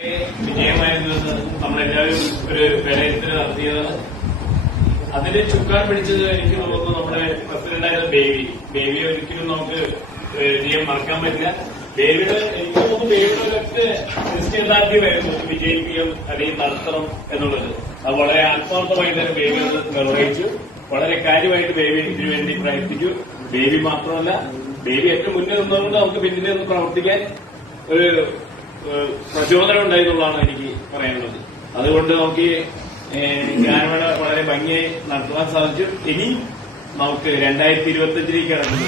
വിജയമായതെന്ന് നമ്മളെല്ലാവരും ഒരു വിലയിരുത്തൽ നടത്തിയതാണ്. അതിന് ചുക്കാൻ പിടിച്ചത് എനിക്ക് തോന്നുന്നു നമ്മുടെ പ്രസിഡന്റായ ബേബി ഒരിക്കലും നമുക്ക് വിജയം മറക്കാൻ പറ്റില്ല. ബേബിയുടെ എനിക്ക് തോന്നുന്നു ബേബിയുടെയൊക്കെ നിശ്ചയദാർഢ്യമായിരുന്നു വിജയിപ്പിക്കാൻ അല്ലെങ്കിൽ നടത്തണം എന്നുള്ളത്. അത് വളരെ ആത്മാർത്ഥമായി തന്നെ ബേബി അത് നിർവഹിച്ചു. വളരെ കാര്യമായിട്ട് ബേബി ഇതിനു വേണ്ടി പ്രയത്നിച്ചു. ബേബി മാത്രമല്ല, ബേബി ഏറ്റവും മുന്നിൽ നിന്നുകൊണ്ട് നമുക്ക് പിന്നിൽ നിന്ന് പ്രവർത്തിക്കാൻ ഒരു പ്രചോദനം ഉണ്ടായെന്നുള്ളതാണ് എനിക്ക് പറയാനുള്ളത്. അതുകൊണ്ട് നമുക്ക് ഗാനമേള വളരെ ഭംഗിയായി നടത്തുവാൻ സാധിച്ചു. ഇനി നമുക്ക് 2025 കടന്നു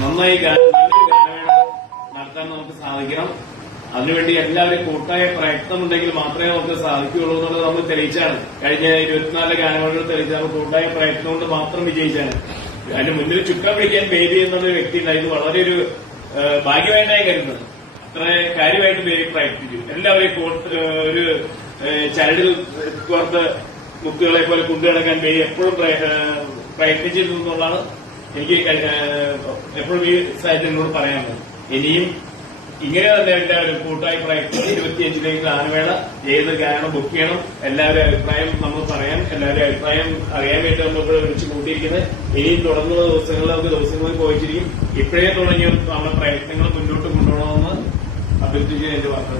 നന്നായി നല്ലൊരു ഗാനമേള നടത്താൻ നമുക്ക് സാധിക്കണം. അതിനുവേണ്ടി എല്ലാവരും കൂട്ടായ പ്രയത്നമുണ്ടെങ്കിൽ മാത്രമേ നമുക്ക് സാധിക്കുകയുള്ളൂ എന്നുള്ളത് നമ്മൾ തെളിയിച്ചാണ്. കഴിഞ്ഞ 24 ഗാനമേളകൾ തെളിയിച്ച നമ്മൾ കൂട്ടായ പ്രയത്നം കൊണ്ട് മാത്രം വിജയിച്ചാണ്. അതിന് മുന്നിൽ ചുക്കാൻ പിടിക്കാൻ ബേബി എന്നുള്ള വ്യക്തി ഉണ്ടായിരുന്നു. വളരെ ഒരു ഭാഗ്യമായിട്ടായി കരുതുന്നത്. അത്ര കാര്യമായിട്ട് ബേബി പ്രയത്നിച്ചു. എല്ലാവരെയും ഒരു ചരടിൽ കോർത്ത് മുക്കുകളെ പോലെ കൊണ്ടുനടക്കാൻ ബേബി എപ്പോഴും പ്രയത്നിച്ചിരുന്നു എന്നുള്ളതാണ് എനിക്ക് എപ്പോഴും ഈ സാഹചര്യങ്ങളോട് പറയാനുള്ളത്. ഇനിയും ഇങ്ങനെ തന്നെ എല്ലാവരും കൂട്ടായി പ്രയത്നം 25 ഗാനമേള ഏത് ഗാനം ബുക്ക് ചെയ്യണം. എല്ലാവരും അഭിപ്രായം നമ്മൾ പറയാൻ, എല്ലാവരും അഭിപ്രായം അറിയാൻ വേണ്ടി നമ്മളിവിടെ വിളിച്ചു കൂട്ടിയിരിക്കുന്നത്. ഇനിയും തുടർന്നുള്ള ദിവസങ്ങളിൽ നമുക്ക് ദിവസങ്ങളിൽ പോയിച്ചിരിക്കും. ഇപ്പോഴേ തുടങ്ങിയ നമ്മുടെ പ്രയത്നങ്ങൾ മുന്നോട്ട് കൊണ്ടുപോകണമെന്ന് അഭ്യർത്ഥിച്ച് എന്റെ വാർത്ത